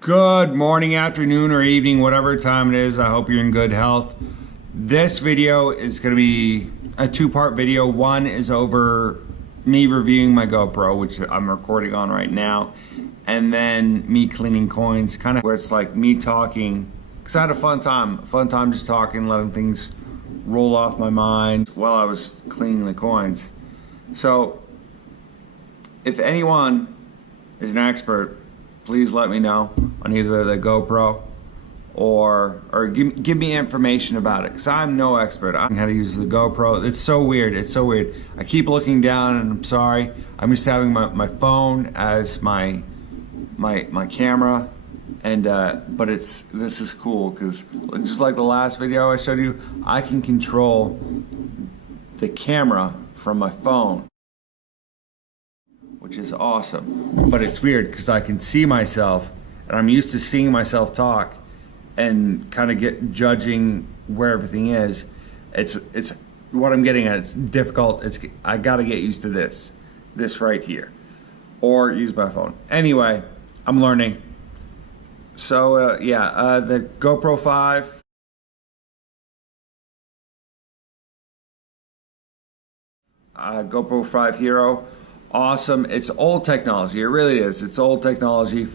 Good morning, afternoon, or evening, whatever time it is. I hope you're in good health. This video is going to be a two-part video. One is over me reviewing my GoPro, which I'm recording on right now, and then me cleaning coins, kind of where it's like me talking, because I had a fun time just talking, letting things roll off my mind while I was cleaning the coins. So if anyone is an expert, please let me know on either the GoPro or give me information about it, because I'm no expert on how to use the GoPro. It's so weird. It's so weird. I keep looking down, and I'm sorry. I'm used to having my phone as my camera, and but this is cool because just like the last video I showed you, I can control the camera from my phone, which is awesome. But it's weird because I can see myself, and I'm used to seeing myself talk and kind of judging where everything is. It's what I'm getting at. It's difficult. I got to get used to this right here, or use my phone. Anyway, I'm learning. So the GoPro 5. GoPro 5 Hero. Awesome. It's old technology. It really is. It's old technology,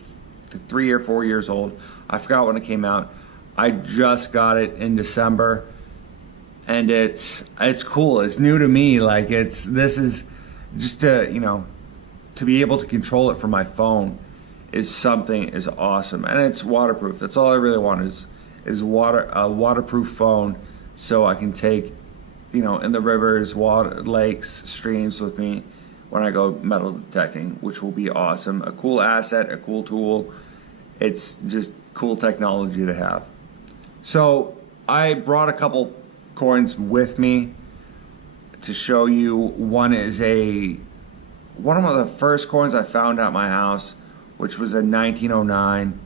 3 or 4 years old. I forgot when it came out. I just got it in December, and it's cool. It's new to me. Like this is just to be able to control it from my phone is awesome, and it's waterproof. That's all I really want is a waterproof phone, so I can take in the rivers, water, lakes, streams with me when I go metal detecting, which will be awesome. A cool asset, a cool tool. It's just cool technology to have. So I brought a couple coins with me to show you. One is one of the first coins I found at my house, which was a 1909.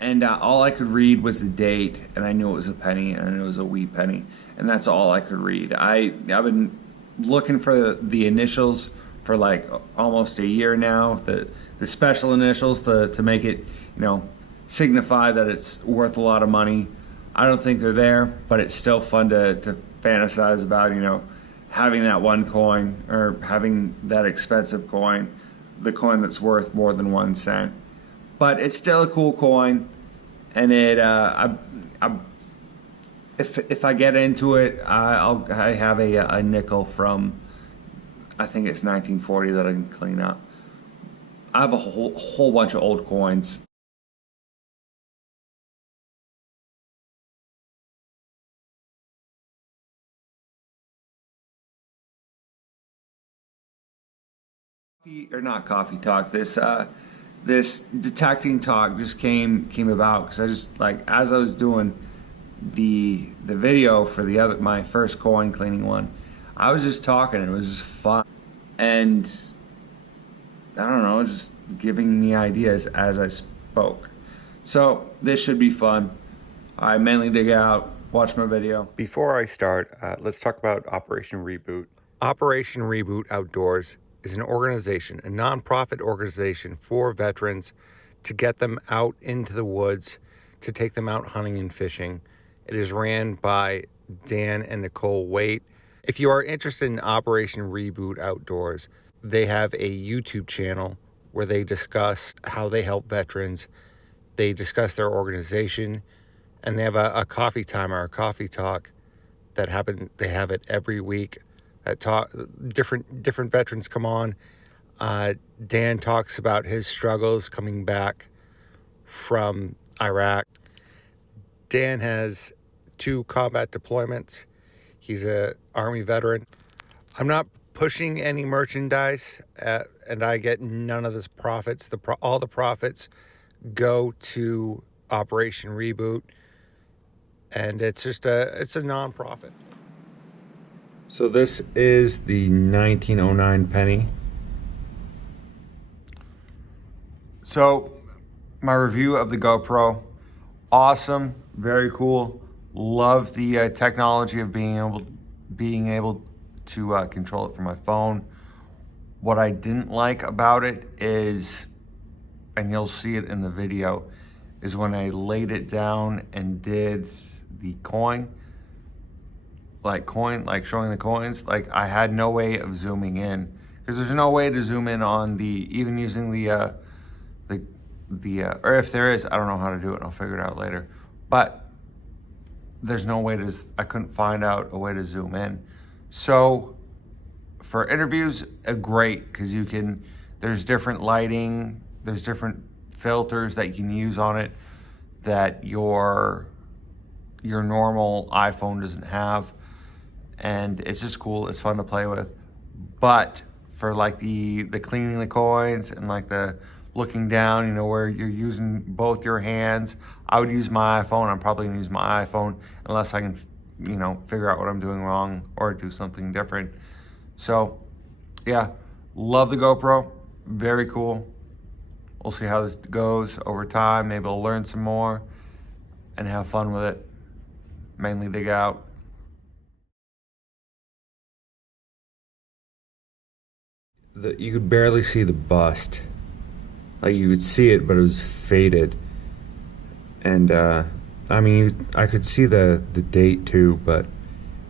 And all I could read was the date, and I knew it was a penny, and it was a wheat penny, and that's all I could read. I've been looking for the initials for like almost a year now, the special initials to make it, signify that it's worth a lot of money. I don't think they're there, but it's still fun to fantasize about, having that one coin, or having that expensive coin, the coin that's worth more than 1 cent. But it's still a cool coin, and if I get into it, I have a nickel from, I think it's 1940 that I can clean up. I have a whole bunch of old coins. Or not coffee talk. This detecting talk just came about because I just, like, as I was doing the video for my first coin cleaning one, I was just talking. It was just fun, and I don't know, just giving me ideas as I spoke. So this should be fun. I mainly dig out, watch my video. Before I start, let's talk about Operation Reboot. Operation Reboot Outdoors is an organization, a nonprofit organization for veterans to get them out into the woods, to take them out hunting and fishing. It is ran by Dan and Nicole Waite. If you are interested in Operation Reboot Outdoors, they have a YouTube channel where they discuss how they help veterans. They discuss their organization, and they have a coffee time or a coffee talk that happen. They have it every week. Different veterans come on. Dan talks about his struggles coming back from Iraq. Dan has 2 combat deployments. He's an Army veteran. I'm not pushing any merchandise, and I get none of this profits. All the profits go to Operation Reboot, and it's a nonprofit. So this is the 1909 penny. So my review of the GoPro, awesome, very cool. Love the technology of being able to control it from my phone What I didn't like about it is, and you'll see it in the video, is when I laid it down and did the coin, like showing the coins, like I had no way of zooming in, because there's no way to zoom in on the, even using the or if there is, I don't know how to do it, and I'll figure it out later. But there's no way to, I couldn't find out a way to zoom in. So for interviews, great, because you can, there's different lighting, there's different filters that you can use on it that your normal iPhone doesn't have. And it's just cool, it's fun to play with. But for like the cleaning the coins and like the looking down, you know, where you're using both your hands, I would use my iPhone. I'm probably gonna use my iPhone unless I can, you know, figure out what I'm doing wrong or do something different. So yeah, love the GoPro, very cool. We'll see how this goes over time. Maybe I'll learn some more and have fun with it, mainly dig out. You could barely see the bust. Like, you could see it, but it was faded. And I mean, I could see the date too, but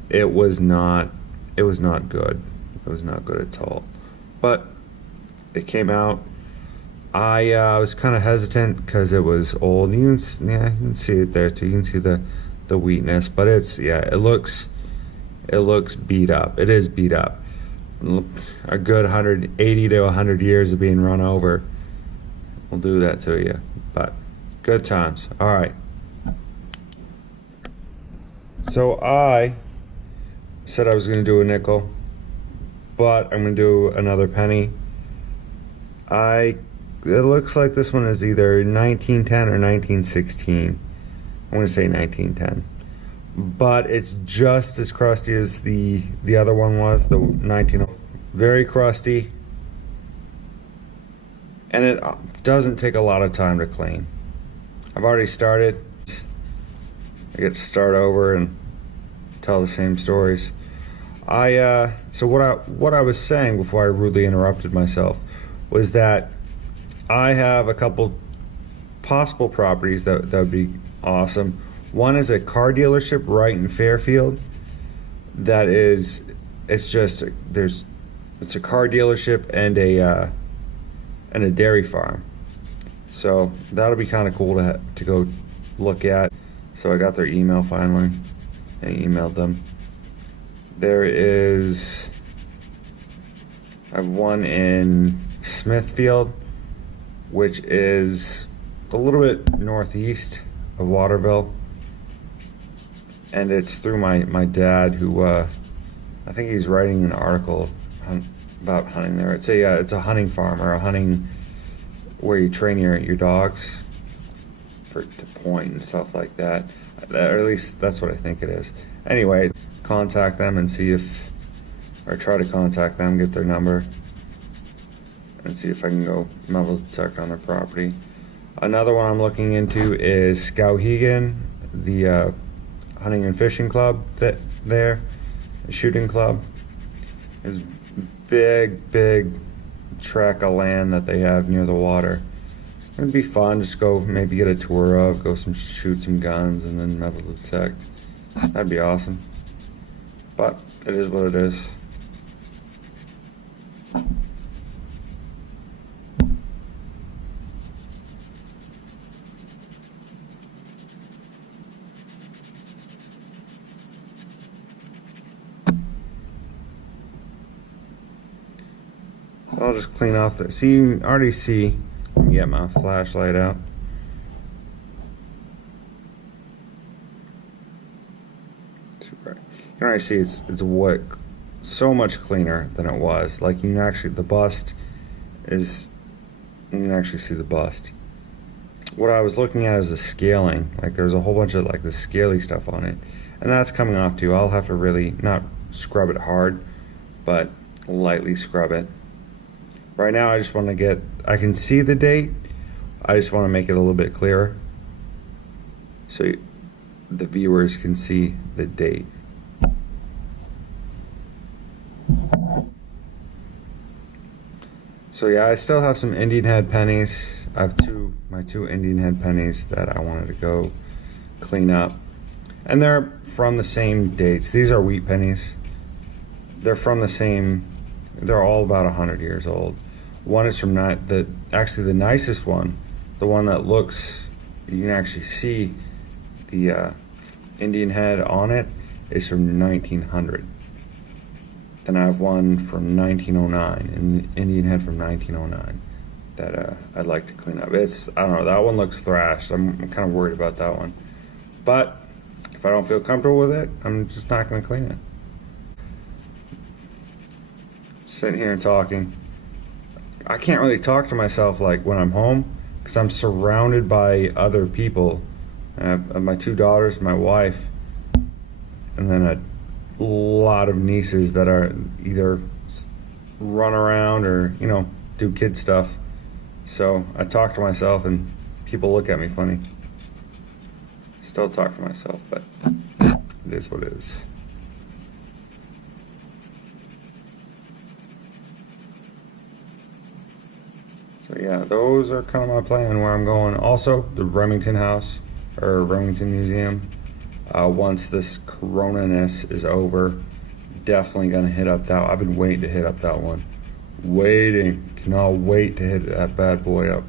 it was not good. It was not good at all. But it came out. I was kind of hesitant because it was old. You can see it there too. You can see the wheatness, but it's, yeah, it looks beat up. It is beat up. A good 180 to 100 years of being run over will do that to you. But good times. All right. So I said I was going to do a nickel, but I'm going to do another penny. It looks like this one is either 1910 or 1916. I'm going to say 1910. But it's just as crusty as the other one was, the 19. Very crusty. And it doesn't take a lot of time to clean. I've already started. I get to start over and tell the same stories. So what I was saying before I rudely interrupted myself was that I have a couple possible properties that would be awesome. One is a car dealership right in Fairfield. It's a car dealership and a dairy farm. So that'll be kind of cool to go look at. So I got their email finally and emailed them. I have one in Smithfield, which is a little bit northeast of Waterville. And it's through my dad, who I think he's writing an article about hunting there. It's a hunting farm, or a hunting where you train your dogs to point and stuff like that. Or at least that's what I think it is. Anyway, contact them and try to contact them, get their number, and see if I can go metal detect on their property. Another one I'm looking into is Skowhegan, the hunting and fishing club the shooting club. Is big tract of land that they have near the water. It'd be fun, just go maybe get a tour of, shoot some guns, and then metal detect. That'd be awesome. But it is what it is. I'll just clean off the, see, you can already see, let me get my flashlight out. You can already see it's so much cleaner than it was. Like, you can actually, you can actually see the bust. What I was looking at is the scaling. Like, there's a whole bunch of like the scaly stuff on it, and that's coming off too. I'll have to really not scrub it hard, but lightly scrub it. Right now I just want to I can see the date, I just want to make it a little bit clearer so the viewers can see the date. So yeah, I still have some Indian head pennies. I have my two Indian head pennies that I wanted to go clean up. And they're from the same dates. These are wheat pennies. They're from the same, they're all about 100 years old. One is from actually the nicest one, the one that looks, you can actually see the Indian head on it, is from 1900. Then I have one from 1909, an Indian head from 1909 that I'd like to clean up. I don't know, that one looks thrashed. I'm kind of worried about that one. But if I don't feel comfortable with it, I'm just not going to clean it. Sitting here and talking. I can't really talk to myself like when I'm home because I'm surrounded by other people. I have my two daughters, my wife, and then a lot of nieces that are either run around or, you know, do kid stuff. So I talk to myself and people look at me funny. Still talk to myself, but it is what it is. So yeah, those are kind of my plan where I'm going. Also, the Remington House, or Remington Museum. Once this corona-ness is over, definitely gonna hit up that. I've been waiting to hit up that one. Cannot wait to hit that bad boy up.